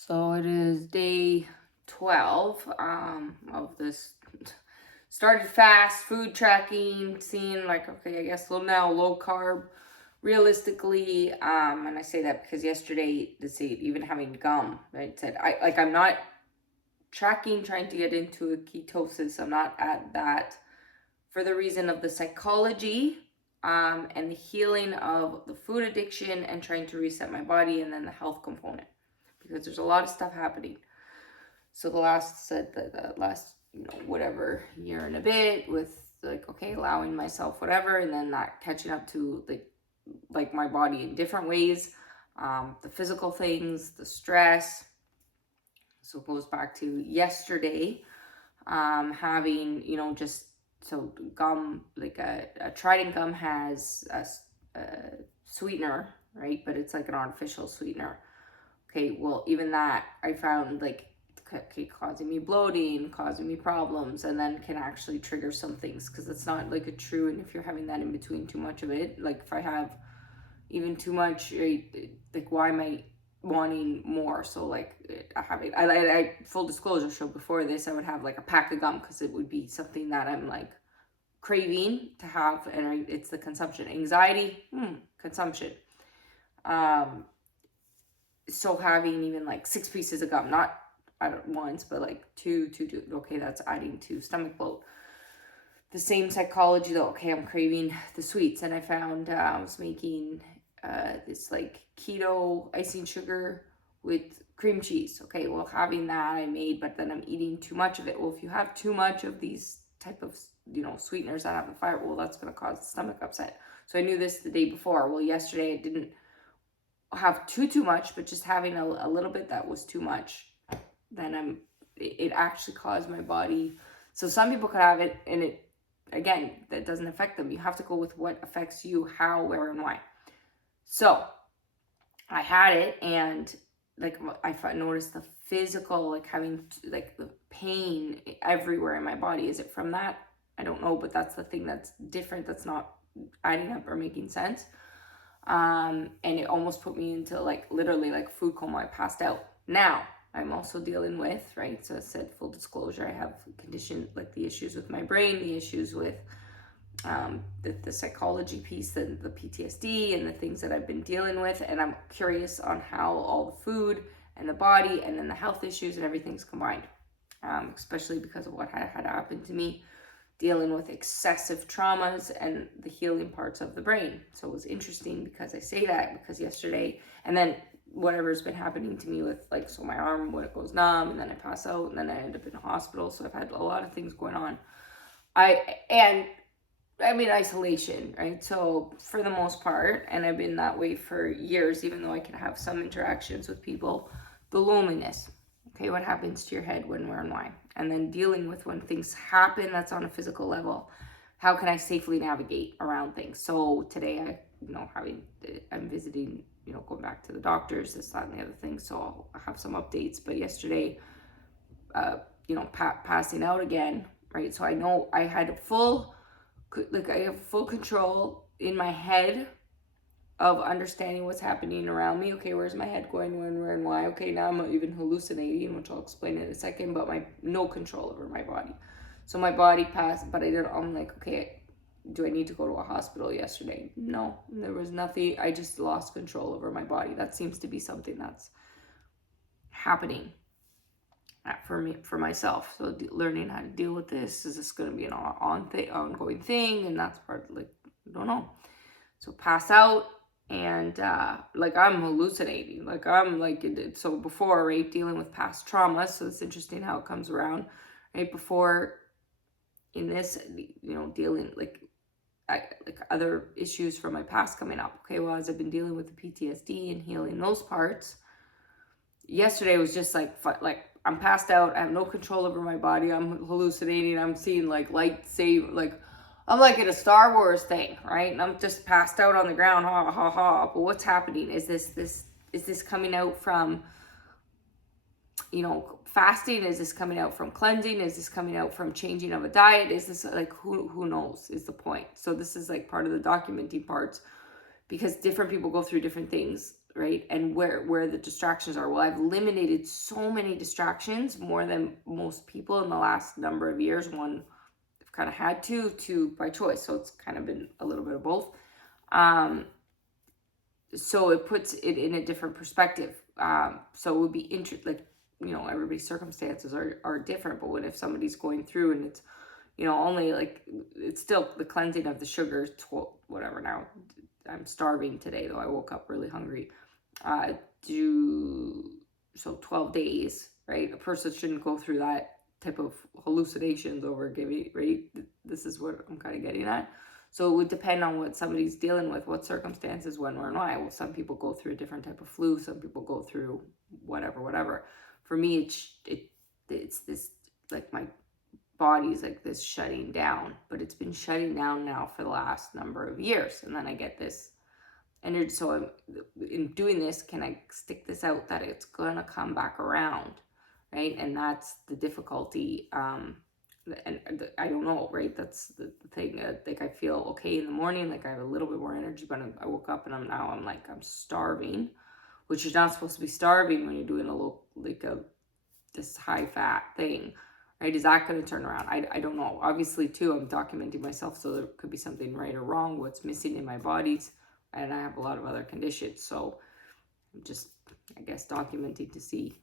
So it is day 12 of this started fast food tracking, seeing like, okay, I guess low carb realistically. And I say that because yesterday they say even having gum, right? Said I'm not tracking, trying to get into a ketosis. I'm not at that for the reason of the psychology and the healing of the food addiction and trying to reset my body, and then the health component because there's a lot of stuff happening. So the last whatever year and a bit with like, okay, allowing myself whatever, and then not catching up to like my body in different ways, the physical things, the stress. So it goes back to yesterday, having just so gum, like a Trident gum has a sweetener, right? But it's like an artificial sweetener. Okay, well, even that I found like causing me bloating, causing me problems, and then can actually trigger some things because it's not like a true. And if you're having that in between too much of it, like if I have even too much, right, like why am I wanting more? So like I full disclosure, so before this I would have like a pack of gum because it would be something that I'm like craving to have, and it's the consumption anxiety, consumption. So having even like 6 pieces of gum, not at once, but like two, okay, that's adding to stomach bloat. The same psychology though, okay, I'm craving the sweets, and I found I was making this like keto icing sugar with cream cheese. Okay, well, having that I made, but then I'm eating too much of it. Well, if you have too much of these type of sweeteners that have the fiber, well, that's going to cause the stomach upset. So I knew this the day before. Well, yesterday I didn't have too much, but just having a little bit that was too much, then it actually caused my body. So some people could have it, and it, again, that doesn't affect them. You have to go with what affects you, how, where, and why. So I had it, and like I noticed the physical, like having like the pain everywhere in my body. Is it from that? I don't know, but that's the thing that's different, that's not adding up or making sense. And it almost put me into like literally like food coma. I passed out. Now I'm also dealing with, right, so I said full disclosure, I have condition like the issues with my brain, the issues with the psychology piece, the PTSD, and the things that I've been dealing with. And I'm curious on how all the food and the body and then the health issues and everything's combined, especially because of what had happened to me, dealing with excessive traumas and the healing parts of the brain. So it was interesting because I say that because yesterday, and then whatever's been happening to me with like, so my arm, when it goes numb, and then I pass out, and then I end up in a hospital. So I've had a lot of things going on. I'm in isolation, right? So for the most part, and I've been that way for years, even though I can have some interactions with people, the loneliness. Okay, what happens to your head when, where, and why? And then dealing with when things happen that's on a physical level. How can I safely navigate around things? So today I'm visiting, going back to the doctors, this, that, and the other thing. So I'll have some updates. But yesterday, passing out again, right? So I know I had I have full control in my head of understanding what's happening around me. Okay, where's my head going, when, where, and why? Okay, now I'm even hallucinating, which I'll explain in a second, but no control over my body. So my body passed, but I'm like, okay, do I need to go to a hospital yesterday? No, there was nothing. I just lost control over my body. That seems to be something that's happening for me, for myself. So learning how to deal with this, is this going to be an ongoing thing? And that's part, like, I don't know. So pass out, and like I'm hallucinating, like I'm like, so before, right, dealing with past trauma. So it's interesting how it comes around, right? Before, in this, dealing like other issues from my past coming up. Okay, well, as I've been dealing with the PTSD and healing those parts, yesterday was just like I'm passed out, I have no control over my body, I'm hallucinating, I'm seeing like lightsaber, like I'm like in a Star Wars thing, right? And I'm just passed out on the ground, ha ha ha. But what's happening? Is this coming out from fasting? Is this coming out from cleansing? Is this coming out from changing of a diet? Is this like, who knows, is the point. So this is like part of the documenting parts, because different people go through different things, right? And where the distractions are. Well, I've eliminated so many distractions, more than most people in the last number of years. One, I've kind of had to, two by choice. So it's kind of been a little bit of both. So it puts it in a different perspective. So it would be like, you know, everybody's circumstances are different, but if somebody's going through and it's, you know, only like, it's still the cleansing of the sugars, whatever. Now I'm starving today, though I woke up really hungry. So 12 days, right? A person shouldn't go through that type of hallucinations over giving, right? This is what I'm kind of getting at. So it would depend on what somebody's dealing with, what circumstances, when, where, and why. Well, some people go through a different type of flu. Some people go through whatever. For me, it's this, like, my body's like this shutting down, but it's been shutting down now for the last number of years. And then I get this energy. So in doing this, can I stick this out that it's gonna come back around, right? And that's the difficulty. And I don't know, right? That's the thing. Like, I feel okay in the morning, like I have a little bit more energy, but I woke up and I'm like, I'm starving, which you're not supposed to be starving when you're doing a little, like this high fat thing, right? Is that going to turn around? I don't know. Obviously, too, I'm documenting myself, so there could be something right or wrong, what's missing in my bodies, and I have a lot of other conditions, so I'm just, I guess, documenting to see